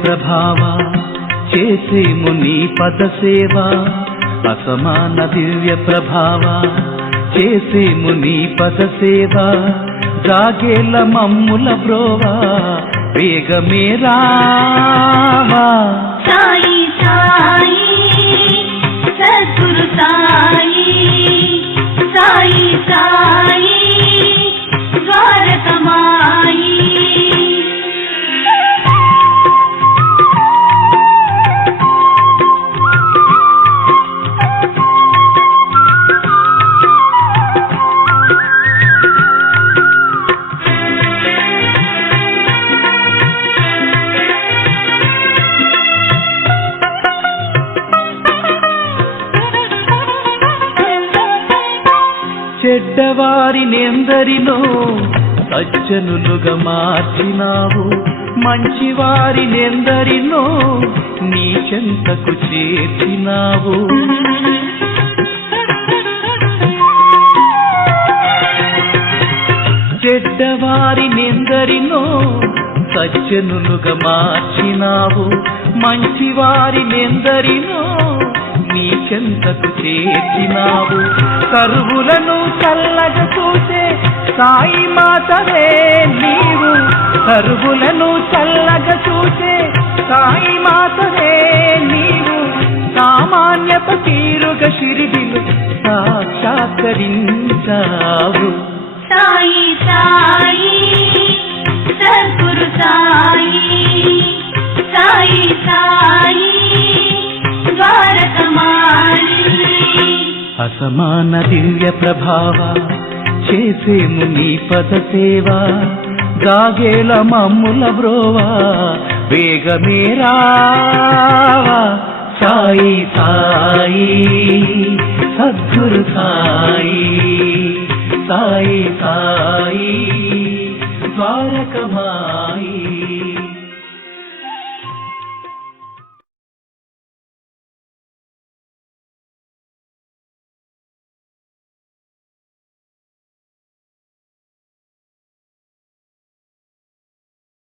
ప్రభావ చేసేము నీ పద సేవ అసమాన దివ్య ప్రభావ చేసేము నీ పద సేవ జాగేల మమ్ముల బ్రోవా వేగమే రావా సాయి సాయి సద్గురు సాయి సాయి సాయి ద్వారకమాయి చెడ్డవారినెందరినో సజ్జనులుగా మార్చినావు మంచివారినెందరినో నీ చెంతకు చేర్చినావు చెడ్డవారినెందరినో సజ్జనులుగా మార్చినావు మంచివారినెందరినో నీ చెంతకు చేర్చినావు కరువులను చల్లగా చూసే సాయి మాతవే నీవు కరువులను చల్లగా చూసే సాయి మాతవే నీవు సామాన్యత తీరుగా షిరిడిలో సాక్షాత్కరించావు సాయి సాయి సద్గురు సాయి సాయి సాయి ద్వారకమాయి అసమాన దివ్య ప్రభావ చేసేము నీ పద సేవ గాగేల మమ్ముల బ్రోవా వేగమే రావా సాయి సాయి సద్గురు సాయి సాయి సాయి ద్వారకమాయి